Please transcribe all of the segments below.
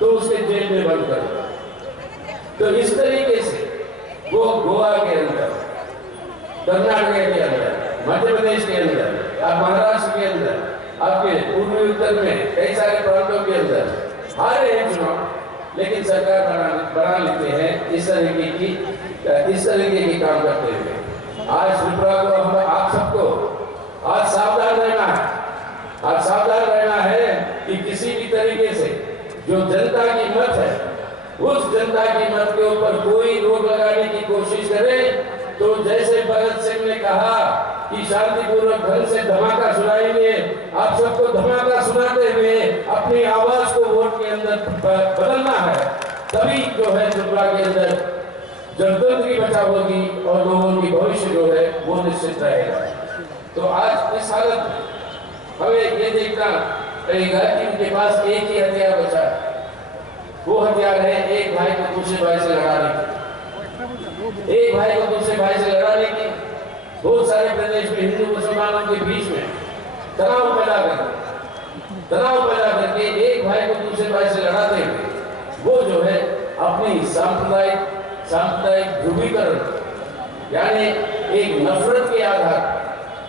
तो उसके जेल में बंद कर दो। तो इस तरीके से वो गोवा के अंदर, कर्नाटक के अंदर, मध्य प्रदेश के अंदर, आप महाराष्ट्र के अंदर, आपके पूर्वी उत्तर में कई सारे प्रांतों के अंदर हारे हैं चुनाव, लेकिन सरकार बना लेते हैं इस तरीके के काम करते हुए। आज त्रिपुरा को आप सबको आज सावधान रहना है। आज सावधान रहना है कि किसी भी तरीके से जो जनता की मत है, उस जनता की मत के ऊपर कोई रोक लगाने की कोशिश करे तो जैसे भगत सिंह ने कहा कि शांतिपूर्वक ढंग से धमाका सुनाएंगे, आप सबको धमाका सुनाते हुए अपनी आवाज को वोट के अंदर बदलना है। तभी जो है त्रिपुरा के अंदर जनतंत्र की बचाव होगी और लोगों की भविष्य जो है वो निश्चित रहेगा। तो आज इस हालत में हमें ये देखना पड़ेगा कि उनके पास एक ही हथियार बचा है। वो हथियार है एक भाई को दूसरे भाई से लड़ाने की, एक भाई को दूसरे भाई से लड़ाने की। बहुत सारे प्रदेश में हिंदू मुसलमानों के बीच में तनाव पैदा करके एक भाई को दूसरे भाई से लड़ाते हुए वो जो है अपनी सांप्रदायिक ध्रुवीकरण, यानी एक नफरत के आधार,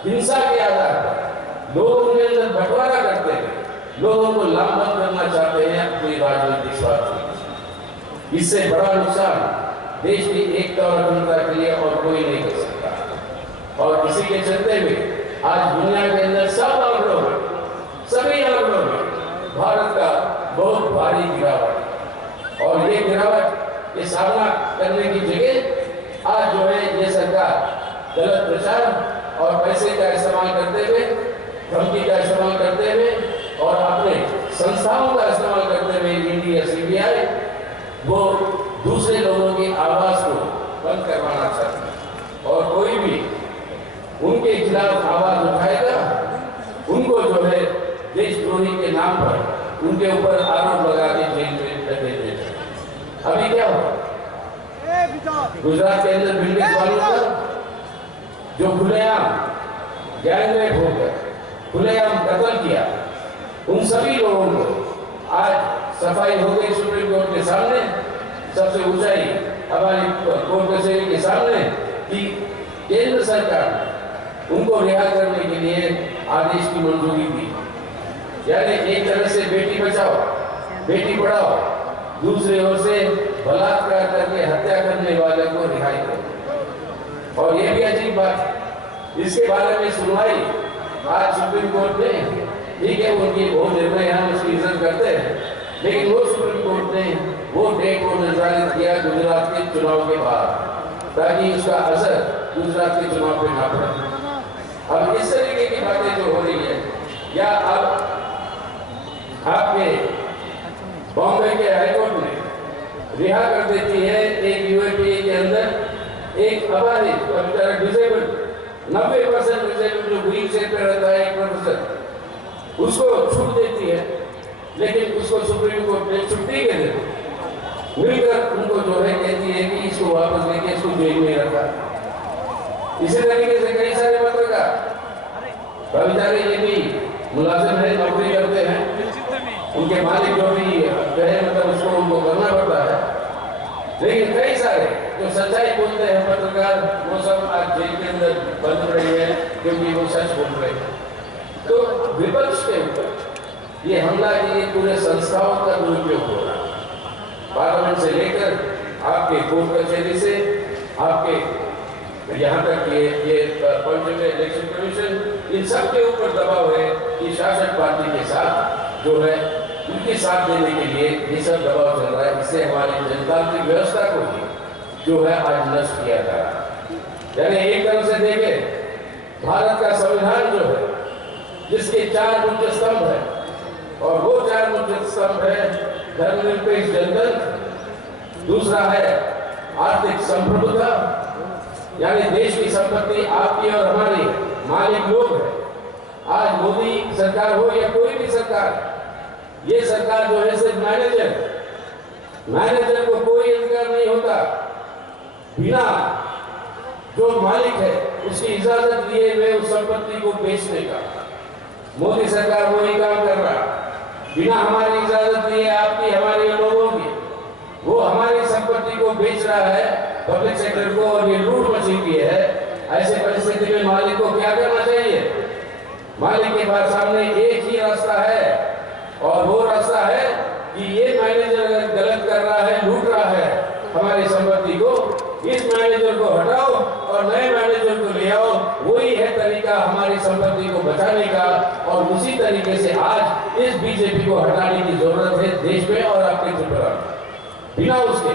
हिंसा के आधार पर लोगों के अंदर बंटवारा करते हैं, लोगों को लामबंद करना चाहते हैं अपनी राजनीतिक स्वार्थ। इससे बड़ा नुकसान देश की एकता और अखंडता के लिए और कोई नहीं कर सकता। और इसी के चलते हुए आज दुनिया के अंदर सभी आंकड़ों में भारत का बहुत भारी गिरावट, और ये गिरावट के सामना करने की जगह आज जो है ये सरकार गलत प्रचार और पैसे का इस्तेमाल करते हुए, धमकी का इस्तेमाल करते हुए और अपने संस्थाओं का इस्तेमाल करते हुए ईडी या सीबीआई वो दूसरे लोगों की आवाज को बंद करवाना चाहते हैं। और कोई भी उनके खिलाफ आवाज उठाएगा, उनको जो है देशद्रोही के नाम पर उनके ऊपर आरोप लगा के जेल में धकेल देते हैं। अभी क्या हुआ गुजरात के अंदर बिल्डिंग वालों का जो खुलेआम गैंगरेप होकर खुलेआम कत्ल किया, उन सभी लोगों को आज सफाई हो गई सुप्रीम कोर्ट के सामने, सबसे ऊंचाई हमारी कोर्ट कचहरी के सामने कि केंद्र सरकार उनको रिहा करने के लिए आदेश की मंजूरी दी। यानी एक तरह से बेटी बचाओ बेटी पढ़ाओ, दूसरी ओर से बलात्कार करके हत्या करने वाले को रिहाई करो। और ये भी अजीब बात, इसके बारे में सुनवाई आज सुप्रीम कोर्ट ने, ठीक है उनकी वो निर्णय हम उसकी इज्जत करते हैं, लेकिन वो सुप्रीम कोर्ट ने वो डेट को निर्धारित किया गुजरात के चुनाव के बाद, ताकि उसका असर गुजरात के चुनाव पे ना पड़े। अब इस तरीके की बातें जो हो रही है, या अब आपके बॉम्बे के हाईकोर्ट ने रिहा कर देती है एक यूएपीए के अंदर एक अबाधित डिसेबल्ड 90% डिसेबल्ड जो व्हील चेयर पे रहता है एक प्रोफेसर, उसको छूट देती है, लेकिन उसको सुप्रीम कोर्ट ने छुट्टी के दिन मिलकर उनको जो है कहती है कि इसको वापस लेके इसको जेल में रखा। इसी तरीके से कई सारे पत्रकार बेचारे ये भी मुलाजिम है, नौकरी करते हैं, उनके मालिक जो भी कहे मतलब उसको उनको करना पड़ता है, लेकिन कई सारे जो सच्चाई बोलते हैं पत्रकार वो सब आज जेल के अंदर बंद रहे हैं क्योंकि वो सच बोल रहे हैं। तो विपक्ष के ऊपर ये हमला की पूरे संस्थाओं का दुरुपयोग हो रहा है, पार्लियामेंट से लेकर आपके कोर्ट कचहरी से आपके यहाँ तक ये पंचायत इलेक्शन कमीशन, इन सब के ऊपर दबाव है कि शासक पार्टी के साथ जो है उनके साथ देने के लिए ये सब दबाव चल रहा है। इससे हमारी जनतांत्रिक व्यवस्था को भी जो है आज नष्ट किया जा रहा है। यानी एक तरफ से देखें भारत का संविधान जो है जिसके 4 मुख्य स्तंभ है, और वो 4 मुख्य स्तंभ है धर्मनिरपेक्ष जनतंत्र, दूसरा है आर्थिक संप्रभुता, यानी देश की संपत्ति आपकी और हमारी, मालिक लोग है। आज मोदी सरकार हो या कोई भी सरकार, ये सरकार जो है सिर्फ मैनेजर को कोई अधिकार नहीं होता बिना जो मालिक है उसकी इजाजत लिए हुए उस संपत्ति को बेचने का। मोदी सरकार वही काम कर रहा, बिना हमारी इजाजत लिए आपकी हमारी रहा है पब्लिक सेक्टर को और ये लूट मची हुई है, ऐसे परिस्थिति में मालिक को क्या करना चाहिए? मालिक के पास सामने एक ही रास्ता है और वो रास्ता है कि ये मैनेजर अगर गलत कर रहा है, लूट रहा है हमारी संपत्ति को, इस मैनेजर को हटाओ और नए मैनेजर को ले आओ। वही है तरीका हमारी संपत्ति को बचाने का। और उसी तरीके से आज इस बीजेपी को हटाने की जरूरत है देश में और आपके त्रिपुरा में। बिना उसके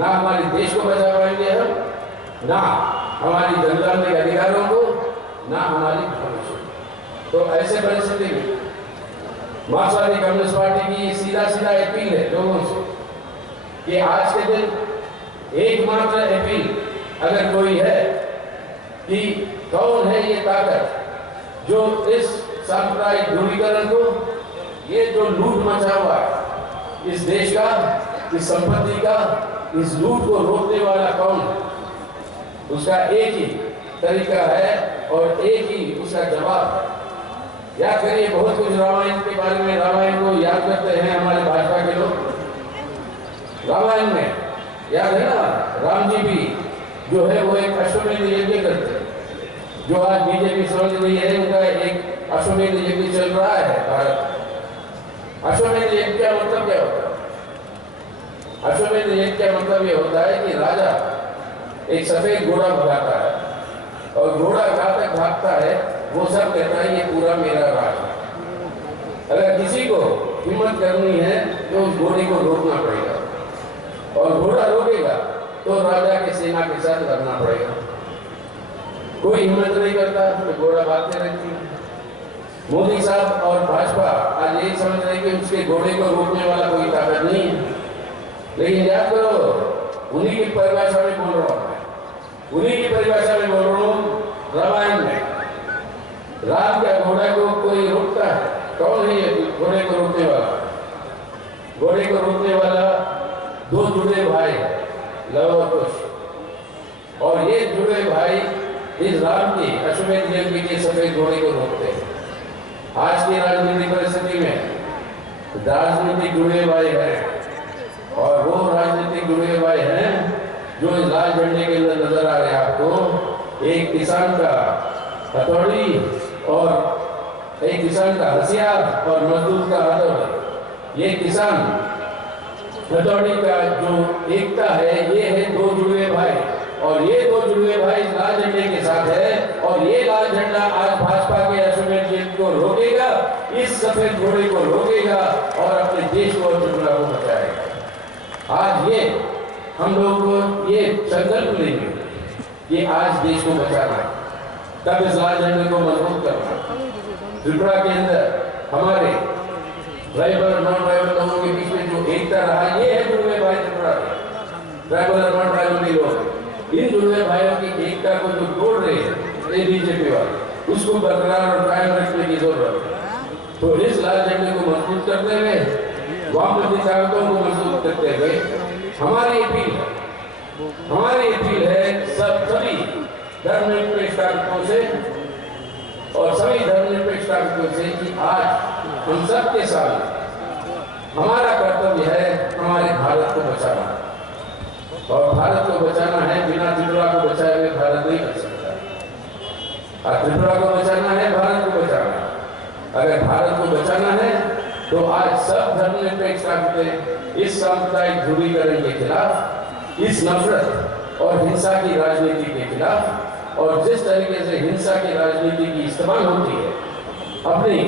ना हमारे देश को बचा पाएंगे हम, ना हमारी जनतांत्रिक अधिकारों को, ना हमारी भविष्य। तो ऐसे परिस्थिति में मार्क्सवादी कम्युनिस्ट पार्टी की सीधा सीधा अपील है लोगों से कि आज के दिन एकमात्र अपील अगर कोई है कि कौन है ये ताकत जो इस सांप्रदायिक ध्रुवीकरण को, ये जो लूट मचा हुआ है इस देश का, इस संपत्ति का, इस लूट को रोकने वाला कौन है, उसका एक ही तरीका है और एक ही उसका जवाब है। याद करिए बहुत कुछ रामायण के बारे में, रामायण को याद करते हैं हमारे भाजपा के लोग। रामायण में याद है ना, राम जी भी जो है वो एक अश्वमेध यज्ञ करते हैं, जो आज बीजेपी समझ रही है उनका एक अश्वमेध यज्ञ चल रहा है भारत में। अश्वमेध यज्ञ का मतलब क्या होता है? अश्वमेध यज्ञ का मतलब ये होता है कि राजा एक सफेद घोड़ा भगाता है और घोड़ा जहां तक भागता है वो सब कहता है ये पूरा मेरा राज है। अगर किसी को हिम्मत करनी है तो उस घोड़े को रोकना पड़ेगा और घोड़ा रोकेगा तो राजा के सेना के साथ लड़ना पड़ेगा। कोई हिम्मत नहीं करता तो घोड़ा भागते रहती है। मोदी साहब और भाजपा आज यही समझ रहे कि उसके घोड़े को रोकने वाला कोई ताकत नहीं है। लेकिन याद करो उन्हीं की परिभाषा में बोल रहा हूं मैं, उन्हीं की परिभाषा में बोल रहा हूं। रामायण में राम का घोड़ा को कोई रोकता है? कौन है ये घोड़े को रोकने वाला? घोड़े को रोकने वाला दो जुड़े भाई लव और कुश, और ये जुड़े भाई इस राम की अश्वमेध यज्ञ के सफेद घोड़े को रोकते हैं। आज की राजनीतिक परिस्थिति में राजनीतिक जुड़े भाई हैं और वो राजनीतिक जुड़े भाई हैं जो इस लाल झंडे के अंदर नजर आ रहे हैं आपको। एक किसान का हथौड़ी और एक किसान का हथियार और मजदूर का हथौड़ी। ये किसान हथौड़ी का जो एकता है ये है दो जुड़वे भाई, और ये दो जुड़वे भाई लाल झंडे के साथ है। और ये लाल झंडा आज भाजपा के अश्वमेध यज्ञ को रोकेगा, इस सफेद घोड़े को रोकेगा और अपने देश को और त्रिपुरा को बचाएगा। आज ये हम लोग को ये संकल्प लेंगे कि आज देश को बचाना है, तब इस लाल झंडे को मजबूत करना। त्रिपुरा के अंदर हमारे ट्राइबल और नॉन ट्राइबल लोगों के बीच में जो एकता रहा, ये है जुड़वे भाई त्रिपुरा के ट्राइबल और नॉन ट्राइबल लोग। इन जुड़वे भाइयों की एकता को जो तोड़ रहे हैं ये बीजेपी वाले, उसको बरकरार और कायम रखने की जरूरत है। तो इस लाल झंडे को मजबूत करते हुए, वामपंथी ताकतों को मजबूत करते हुए हमारी अपील है सभी धर्मनिरपेक्ष ताकतों से और सभी धर्मनिरपेक्ष ताकतों से कि आज हम सबके साथ हमारा कर्तव्य है हमारे भारत को बचाना, और भारत को बचाना है। बिना त्रिपुरा को बचाए हुए भारत नहीं बच सकता। और त्रिपुरा को बचाना है, भारत को बचाना है। अगर भारत को बचाना है तो आज सब धर्मनिरपेक्ष ताकतें इस सांप्रदायिक ध्रुवीकरण के खिलाफ, इस नफरत और हिंसा की राजनीति के खिलाफ, और जिस तरीके से हिंसा की राजनीति की इस्तेमाल होती है अपनी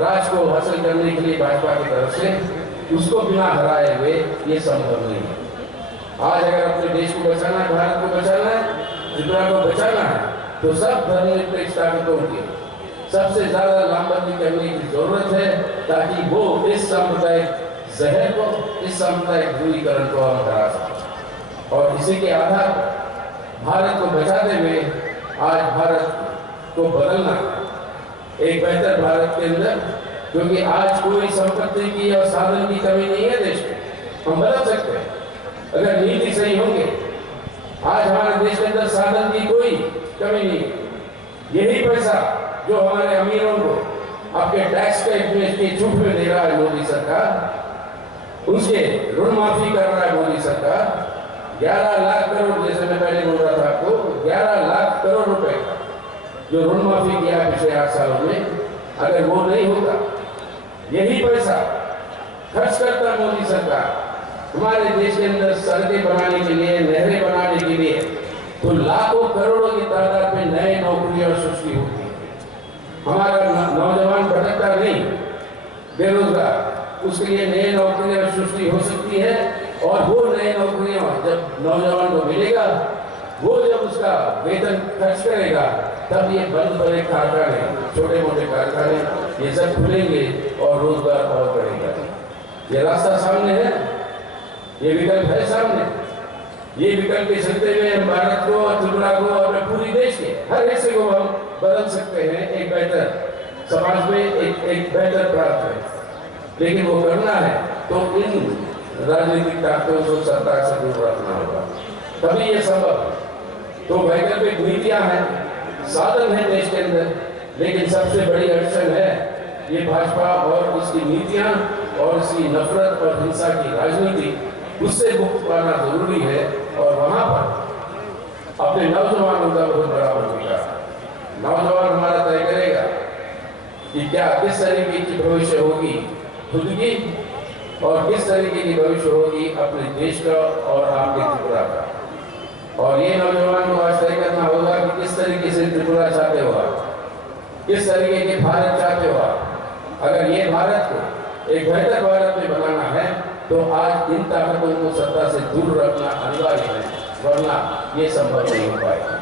राज को हासिल करने के लिए भाजपा की तरफ से, उसको बिना हराए हुए ये संभव नहीं है। आज अगर अपने देश को बचाना है, भारत को बचाना है, त्रिपुरा को बचाना है, तो सब धर्मनिरपेक्ष ताकतों की सबसे ज्यादा लामबंदी करने की जरूरत है, ताकि वो इस सांप्रदायिक जहर को, इस सांप्रदायिक ध्रुवीकरण को हम हरा सकें। और इसी के आधार पर भारत को बचाते हुए आज भारत को बदलना, एक बेहतर भारत के अंदर, क्योंकि आज कोई संपत्ति की और साधन की कमी नहीं है देश में, हम बदल सकते हैं अगर नीति सही होंगे। आज हमारे देश के अंदर साधन की कोई कमी नहीं है। यही पैसा जो हमारे अमीरों को आपके टैक्स के छूट में दे रहा है मोदी सरकार, उसके ऋण माफी कर रहा है मोदी सरकार, 11 लाख करोड़, जैसे मैं पहले बोल रहा था आपको, 11 लाख करोड़ रुपए का जो ऋण माफी किया पिछले 8 सालों में, अगर वो नहीं होता, यही पैसा खर्च करता मोदी सरकार हमारे देश के अंदर सड़कें बनाने के लिए, नहरें बनाने के लिए, तो लाखों करोड़ों की तादाद में नए नौकरियां सृष्टि होती है। हमारा नौजवान भटकता नहीं, बेरोजगार, उसके लिए नई नौकरियां सृष्टि हो सकती है। और वो नई नौकरियां जब नौजवान को मिलेगा, वो जब उसका वेतन खर्च करेगा, तब ये बंद पड़े कारखाने, छोटे मोटे कारखाने, ये सब खुलेंगे और रोजगार और बढ़ेगा। ये रास्ता सामने है, ये विकल्प है सामने। ये विकल्प के चलते हुए हम भारत को, त्रिपुरा को और पूरी देश के हर हिस्से को हम बदल सकते हैं, एक बेहतर समाज में एक बेहतर प्राप्त है। लेकिन वो करना है तो इन राजनीतिक ताकतों को सरकार से दूर रखना होगा, तभी ये संभव है। तो वैकल्पिक नीतियां हैं, साधन है देश के अंदर, लेकिन सबसे बड़ी अड़चन है ये भाजपा और उसकी नीतियां और उसकी नफरत और हिंसा की राजनीति, उससे मुक्त पाना जरूरी है। और वहां पर अपने नौजवानों का बहुत बड़ा भूमिका, नौजवान हमारा तय करेगा कि क्या किस तरीके की भविष्य होगी खुद की, और किस तरीके की भविष्य होगी अपने देश का और आपके त्रिपुरा का। और ये नौजवान को आज तय करना होगा कि किस तरीके से त्रिपुरा चाहते हो आप, किस तरीके के भारत चाहते हो आप। अगर ये भारत को एक बेहतर भारत में बनाना है, तो आज इन ताकतों को सत्ता से दूर रखना अनिवार्य है, वरना ये संभव नहीं हो पाएगा।